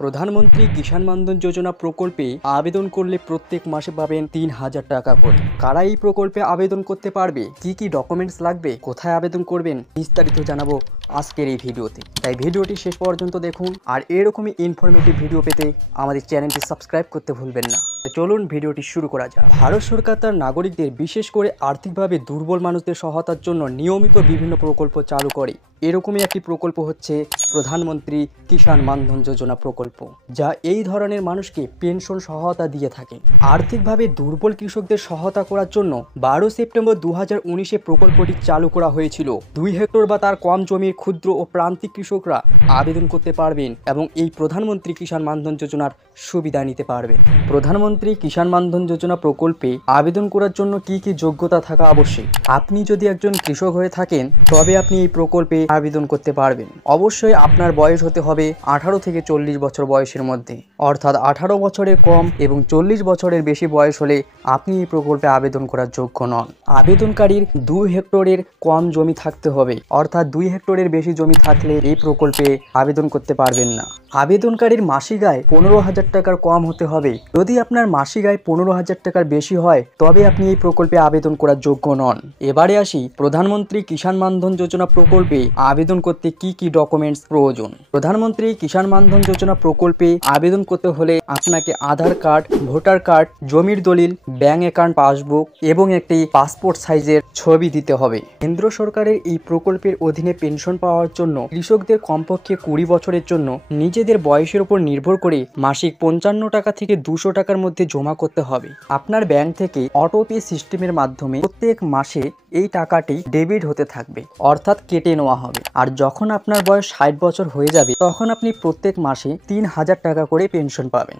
প্রধানমন্ত্রী কিষাণ মানধন যোজনা প্রকল্পে আবেদন করলে প্রত্যেক মাসে পাবেন ৩,০০০ টাকা করে। কারা এই প্রকল্পে আবেদন করতে পারবে, কি কি ডকুমেন্টস লাগবে, কোথায় আবেদন করবেন, বিস্তারিত জানাবো আজকের এই ভিডিওতে। তাই ভিডিওটি শেষ পর্যন্ত দেখুন। আর এরকমই ইনফরমেটিভ ভিডিও পেতে আমাদের চ্যানেলটি সাবস্ক্রাইব করতে ভুলবেন না। চলুন ভিডিওটি শুরু করা যাক। ভারত সরকার তার নাগরিকদের, বিশেষ করে আর্থিকভাবে দুর্বল মানুষদের সহায়তার জন্য নিয়মিত বিভিন্ন প্রকল্প চালু করে। এরকমই একটি প্রকল্প হচ্ছে প্রধানমন্ত্রী কিষাণ মানধন যোজনা প্রকল্প, যা এই ধরনের মানুষকে পেনশন সহায়তা দিয়ে থাকে। আর্থিকভাবে দুর্বল কৃষকদের সহায়তা করার জন্য 12 সেপ্টেম্বর 2019-এ প্রকল্পটি চালু করা হয়েছিল। 2 হেক্টর বা তার কম জমির ক্ষুদ্র ও প্রান্তিক কৃষকরা আবেদন করতে পারবেন এবং এই প্রধানমন্ত্রী কিষাণ মানধন যোজনার সুবিধা নিতে পারবেন। প্রধানমন্ত্রী কিষাণ মানধন যোজনা প্রকল্পে আবেদন করার জন্য কি কি যোগ্যতা থাকা আবশ্যক। আপনি যদি একজন কৃষক হয়ে থাকেন তবে আপনি এই প্রকল্পে আবেদন করতে পারবেন। অবশ্যই আপনার বয়স হতে হবে 18 থেকে 40 বছর বয়সের মধ্যে, অর্থাৎ 18 বছরের কম এবং 40 বছরের বেশি বয়স হলে আপনি এই প্রকল্পে আবেদন করার যোগ্য নন। আবেদনকারীর 2 হেক্টরের কম জমি থাকতে হবে, অর্থাৎ 2 হেক্টরের বেশি জমি থাকলে এই প্রকল্পে আবেদন করতে পারবেন না। আবেদনকারীর মাসিক আয় 15,000 টাকার কম হতে হবে। যদি আপনার মাসিক আয় 15,000 টাকার বেশি হয় তবে আপনি এই প্রকল্পে আবেদন করার যোগ্য নন। এবারে আসি প্রধানমন্ত্রী কিষাণ মানধন যোজনা প্রকল্পে আবেদন করতে কি কি ডকুমেন্টস প্রয়োজন। প্রধানমন্ত্রী কিষাণ মানধন যোজনা প্রকল্পে আবেদন করতে হলে আপনাকে আধার কার্ড, ভোটার কার্ড, জমির দলিল, ব্যাংক অ্যাকাউন্ট পাসবুক এবং একটি পাসপোর্ট সাইজের ছবি দিতে হবে। কেন্দ্র সরকারের এই প্রকল্পের অধীনে পেনশন পাওয়ার জন্য কৃষকদের কমপক্ষে 20 বছরের জন্য নিজেদের বয়সের উপর নির্ভর করে মাসিক 55 টাকা থেকে 200 টাকার মধ্যে জমা করতে হবে। আপনার ব্যাংক থেকে অটোপে সিস্টেমের মাধ্যমে প্রত্যেক মাসে এই টাকাটি ডেবিট হতে থাকবে, অর্থাৎ কেটে নেওয়া হবে। আর যখন আপনার বয়স 60 বছর হয়ে যাবে তখন আপনি প্রত্যেক মাসে 3,000 টাকা করে পেনশন পাবেন।